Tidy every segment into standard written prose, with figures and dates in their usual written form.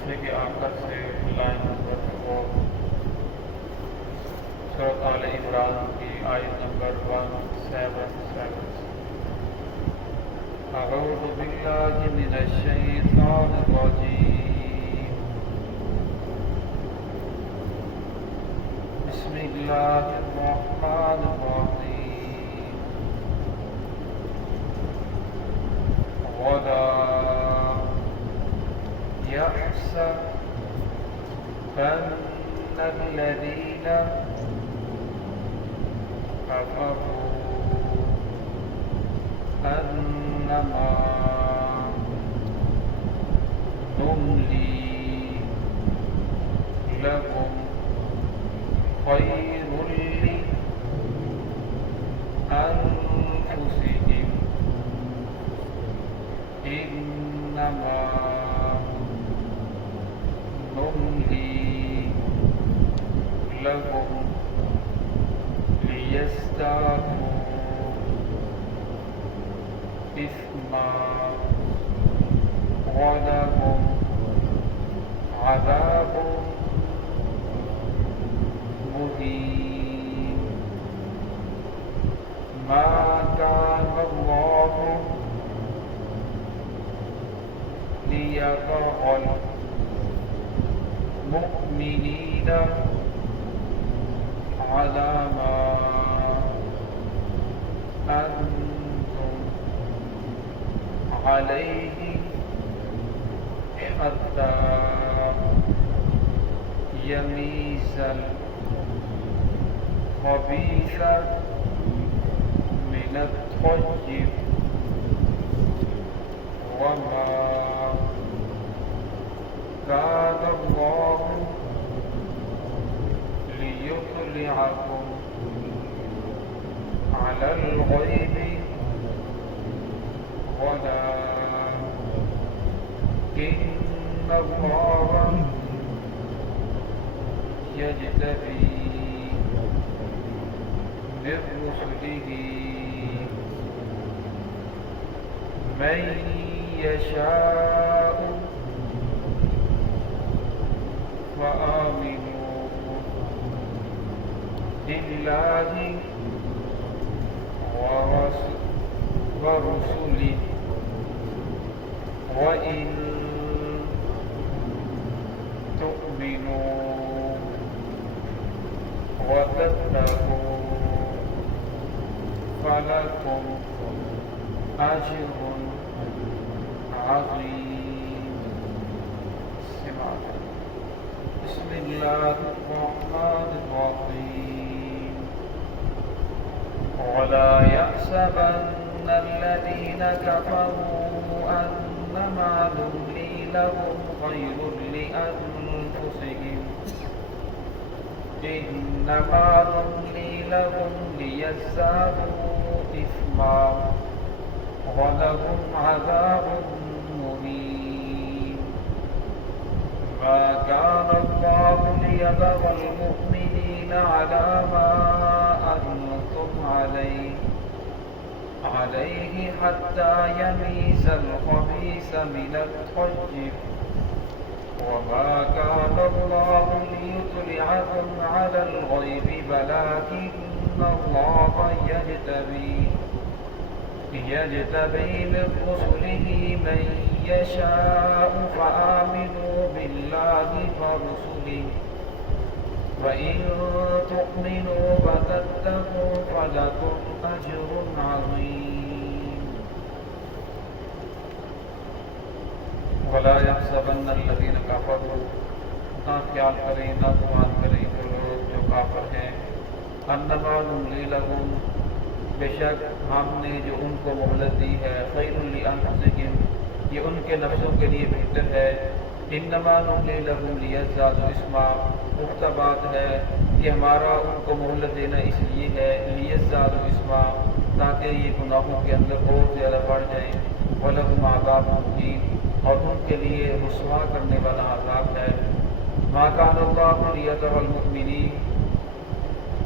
جیسے کہ آخر سے لائن نمبر وہ سورۃ آل عمران کی آیت نمبر 177 اعوذ باللہ من الشیطان الرجیم بسم اللہ الرحمن الرحیم ولا يحسبن الذين كفروا أنما نملي لهم خير لأنفسهم إنما نملي لهم ليزدادوا إثما ولهم عذاب مهين ما كان الله ليضع المؤمنين على ما أنتم عليه حتى يميز الخبيث من الطيب وما كان الله ليطلعكم على الغيب ولكن الله يجتبي من رسله من يشاء فآمنوا بالله ورسله وإن تؤمنوا وتتقوا فلكم أجر عظيم. بسم الله الرحمن الرحيم ولا يحسبن الذين كفروا أنما نملي لهم خير لأنفسهم إنما نملي لهم ليزدادوا إثما ولهم عذاب مهين ما كان الله ليذر المؤمنين على ما أنتم عليه حتى يميز الخبيث من الطيب وما كان الله ليطلعكم على الغيب ولكن الله يجتبي من رسله من يشاء فآمنوا بالله ورسله وإن تؤمنوا وتتقوا فلكم أجر عظيم. ولا يحسبن الذين كفروا نہ خیال کریں نہ گمان کریں وہ لوگ جو کافر ہیں انما نملی لهم بے شک ہم نے جو ان کو مہلت دی ہے خیر لانفسهم یہ ان کے نفسوں کے لیے بہتر ہے انما نملی لهم لیزدادوا اثما پختہ بات ہے کہ ہمارا ان کو مہلت دینا اس لیے ہے لیزدادوا اثما تاکہ یہ گناہوں کے اندر اور زیادہ بڑھ جائیں ولہم عذاب مہین اور ان کے لیے رسوا کرنے والا عذاب ہے. ما کان اللہ لیذر المؤمنین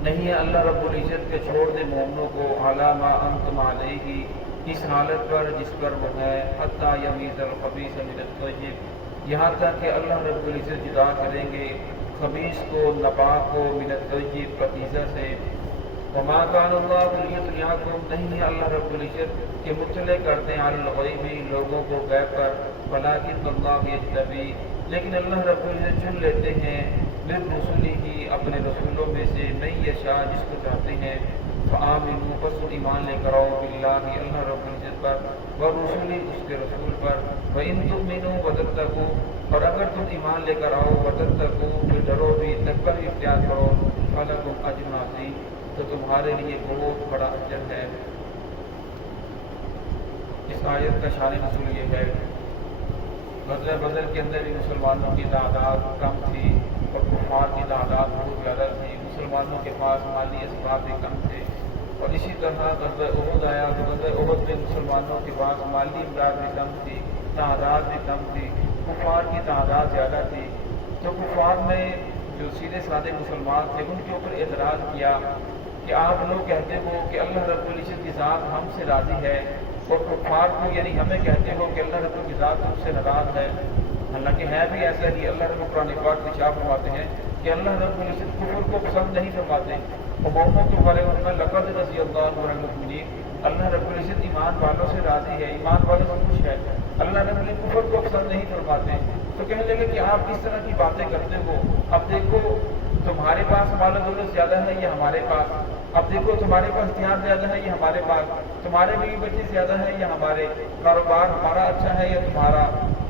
نہیں ہے اللہ رب العزت کے چھوڑ دے مومنوں کو علی ما انتم علیہ اس حالت پر جس پر وہ ہے حتی یمیز الخبیث من الطیب یہاں تک کہ اللہ رب العزت جدا کریں گے خبیث کو ناپاک کو من الطیب پاکیزہ سے۔ وما کان اللہ لیطلعکم، نہیں ہے اللہ رب العزت کہ مطلع کرتے ہیں علی الغیب لوگوں کو غیب پر، ولکن اللہ یجتبی، لیکن اللہ رب العزت چن لیتے ہیں من رسلہ اپنے رسولوں میں سے من یشاء جس کو چاہتے ہیں۔ فآمنوا پس ایمان لے کر آؤ باللہ اللہ رب العزت پر، ورسولہ اس کے رسول پر، وإن تؤمنوا وتتقوا، اور اگر تم ایمان لے کر آؤ وتتقوا پھر ڈرو بھی تقوی بھی اختیار کرو، فلکم اجر عظیم، تو تمہارے لیے بہت بڑا اجر ہے۔ اس آیت کا شان نزول یہ ہے، غزوہ بدر کے اندر بھی مسلمانوں کی تعداد کم تھی اور کفار کی تعداد بہت زیادہ تھی، مسلمانوں کے پاس مالی اسباب بھی کم تھے، اور اسی طرح غزوہ احد آیا تو غزوہ احد میں مسلمانوں کے پاس مالی امداد بھی کم تھی، تعداد بھی کم تھی، کفار کی تعداد زیادہ تھی۔ تو کفار نے جو سیدھے سادے مسلمان تھے ان کے اوپر اعتراض کیا کہ آپ لوگ کہتے ہو کہ اللہ رب العزت کی ذات ہم سے راضی ہے، اور کفار کو یعنی ہمیں کہتے ہو کہ اللہ رب العزت کی ذات ہم سے ناراض ہے۔ حالانکہ ہے بھی ایسا ہی، اللہ رب قرآن پاک میں شاہ فرماتے ہیں کہ اللہ رب العزت کفر کو پسند نہیں فرماتے۔ قوموں کے بارے میں لقد رضی اللہ عنہ المؤمنین، اللہ رب العزت ایمان والوں سے راضی ہے، ایمان والوں سے خوش ہے، اللہ رب العزت کفر کو پسند نہیں فرماتے۔ تو کہنے لگے کہ آپ کس طرح کی باتیں کرتے ہو، اب دیکھو تمہارے پاس مال و دولت زیادہ ہے یا ہمارے پاس، اب دیکھو تمہارے پاس ہتھیار زیادہ ہے یا ہمارے پاس، تمہارے بیوی بچے زیادہ ہے یا ہمارے، کاروبار ہمارا اچھا ہے یا تمہارا،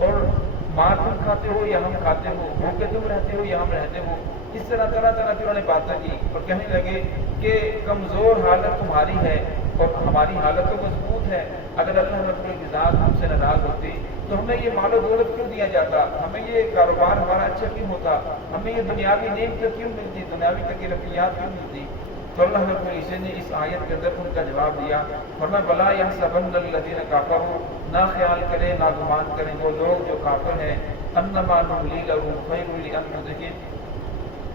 اور مار تم کھاتے ہو یا ہم کھاتے ہو، بھوکے تم رہتے ہو یا ہم رہتے ہو۔ اس طرح طرح طرح کی انہوں نے باتیں کی اور کہنے لگے کہ کمزور حالت تمہاری ہے اور ہماری حالت تو مضبوط ہے، اگر اللہ رب العزت کی ذات ہم سے ناراض ہوتی تو ہمیں یہ مال و دولت کیوں دیا جاتا، ہمیں یہ کاروبار ہمارا اچھا کیوں ہوتا، ہمیں یہ دنیاوی نعمت کیوں ملتی، دنیاوی ترقیات کیوں ملتی۔ تو اللہ رب العزت نے اس آیت کے اندر ان کا جواب دیا، فرمایا بلا یحسبن الذین کفروا، نہ خیال کریں نہ گمان کریں وہ لوگ جو کافر ہیں، انما نملی لہم خیر لانفسہم،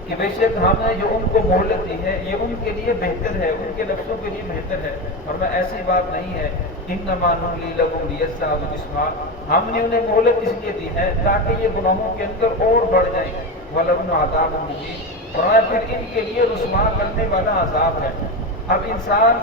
کہ بے شک ہم نے جو ان کو مہلت دی ہے یہ ان کے لیے بہتر ہے، ان کے نفسوں کے لیے بہتر ہے، فرمایا ایسی بات نہیں ہے، انما نملی لہم لیزدادوا اثما، ہم نے انہیں مہلت اس لیے دی ہے تاکہ یہ گناہوں کے اندر اور بڑھ جائیں، ولہم عذاب مہین، فرمایا پھر ان کے لیے رسوا کرنے والا عذاب ہے۔ اب انسان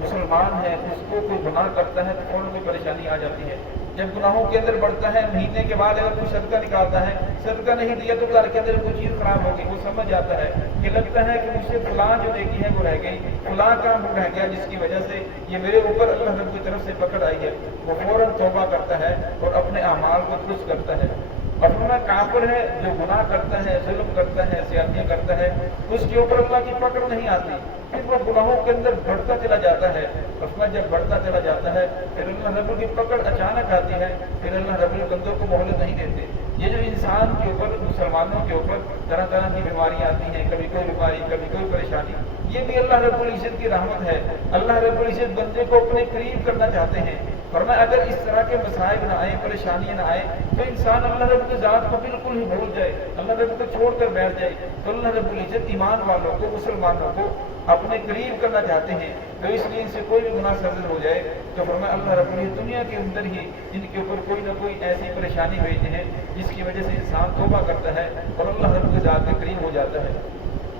مسلمان ہے، اس کو کوئی گناہ کرتا ہے تو فوراً کوئی پریشانی آ جاتی ہے، جب گناہوں کے اندر بڑھتا ہے مہینے کے بعد اگر کوئی صدقہ نکالتا ہے، صدقہ نہیں دیا تو گھر کے اندر کوئی چیز خراب ہوگی، وہ سمجھ جاتا ہے کہ لگتا ہے کہ مجھ سے فلاں جو نیکی ہے وہ رہ گئی، فلاں کام رہ گیا جس کی وجہ سے یہ میرے اوپر اللہ رب کی طرف سے پکڑ آئی ہے، وہ فوراً توبہ کرتا ہے اور اپنے اعمال کو درست کرتا ہے۔ اور فرمایا کافر ہے جو گناہ کرتا ہے، ظلم کرتا ہے، زیادتیاں کرتا ہے، اس کے اوپر اللہ کی پکڑ نہیں آتی، پھر وہ گناہوں کے اندر بڑھتا چلا جاتا ہے، اس میں جب بڑھتا چلا جاتا ہے پھر اللہ رب کی پکڑ اچانک آتی ہے، پھر اللہ رب بندوں کو مہلت نہیں دیتے۔ یہ جو انسان کے اوپر، مسلمانوں کے اوپر طرح طرح کی بیماریاں آتی ہیں، کبھی کوئی بیماری کبھی کوئی پریشانی، یہ بھی اللہ رب العزت کی رحمت ہے، اللہ رب العزت بندے کو اپنے قریب کرنا چاہتے ہیں۔ فرمایا اگر اس طرح کے مسائل نہ آئے، پریشانیاں نہ آئے تو انسان اللہ رب کی ذات کو بالکل ہی بھول جائے، اللہ رب کو چھوڑ کر بیٹھ جائے، تو اللہ رب العزت ایمان والوں کو، مسلمانوں کو اپنے قریب کرنا چاہتے ہیں، تو اس لیے ان سے کوئی بھی گناہ سرزد ہو جائے تو فرمایا اللہ رب العزت دنیا کے اندر ہی ان کے اوپر کوئی نہ کوئی ایسی پریشانی بھیجتے ہیں جس کی وجہ سے انسان توبہ کرتا ہے اور اللہ رب کی ذات کے قریب ہو جاتا ہے۔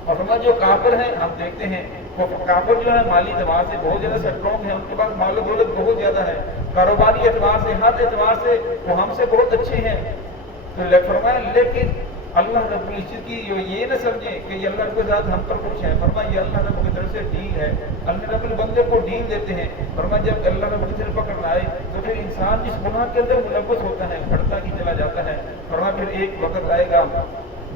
اور فرمایا جو کافر ہیں ہم دیکھتے ہیں وہ کافر جو ہے مالی اعتبار سے بہت زیادہ اسٹرانگ ہیں، ان کے پاس مال و دولت بہت زیادہ ہے، کاروباری اعتبار سے ہر اعتبار سے وہ ہم سے بہت اچھے ہیں، تو فرمایا لیکن اللہ رب العزت کی یہ نہ سمجھیں کہ یہ اللہ رب العزت ہم پر خوش ہے، فرمایا یہ اللہ رب کی طرف سے ڈیل ہے، اللہ رب بندے کو ڈیل دیتے ہیں، فرمایا جب اللہ رب العزت پکڑ آئے تو پھر انسان جس گناہ کے اندر ملوث ہوتا ہے بڑھتا ہی چلا جاتا ہے، فرمایا پھر ایک وقت آئے گا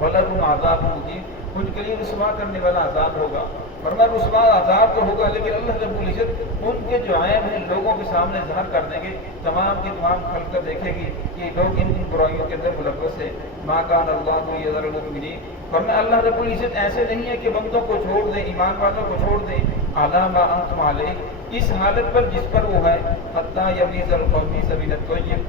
وَلَهُمْ عَذَابٌ مُقِيمٌ، ان کے لیے رسوا کرنے والا عذاب ہوگا، فرمایا رسوا عذاب تو ہوگا لیکن اللہ رب العزت ان کے جو عیب ہیں لوگوں کے سامنے ظاہر کر دیں گے، تمام کی تمام خلق دیکھے گی کہ لوگ ان برائیوں کے اندر ملوث ہیں۔ ما کان اللہ یذر المؤمنین، فرمایا اللہ رب العزت ایسے نہیں ہے کہ بندوں کو چھوڑ دیں، ایمان والوں کو چھوڑ دیں، علی ما انتم علیہ، اس حالت پر جس پر وہ ہے، حتی یمیز الخبیث من الطیب،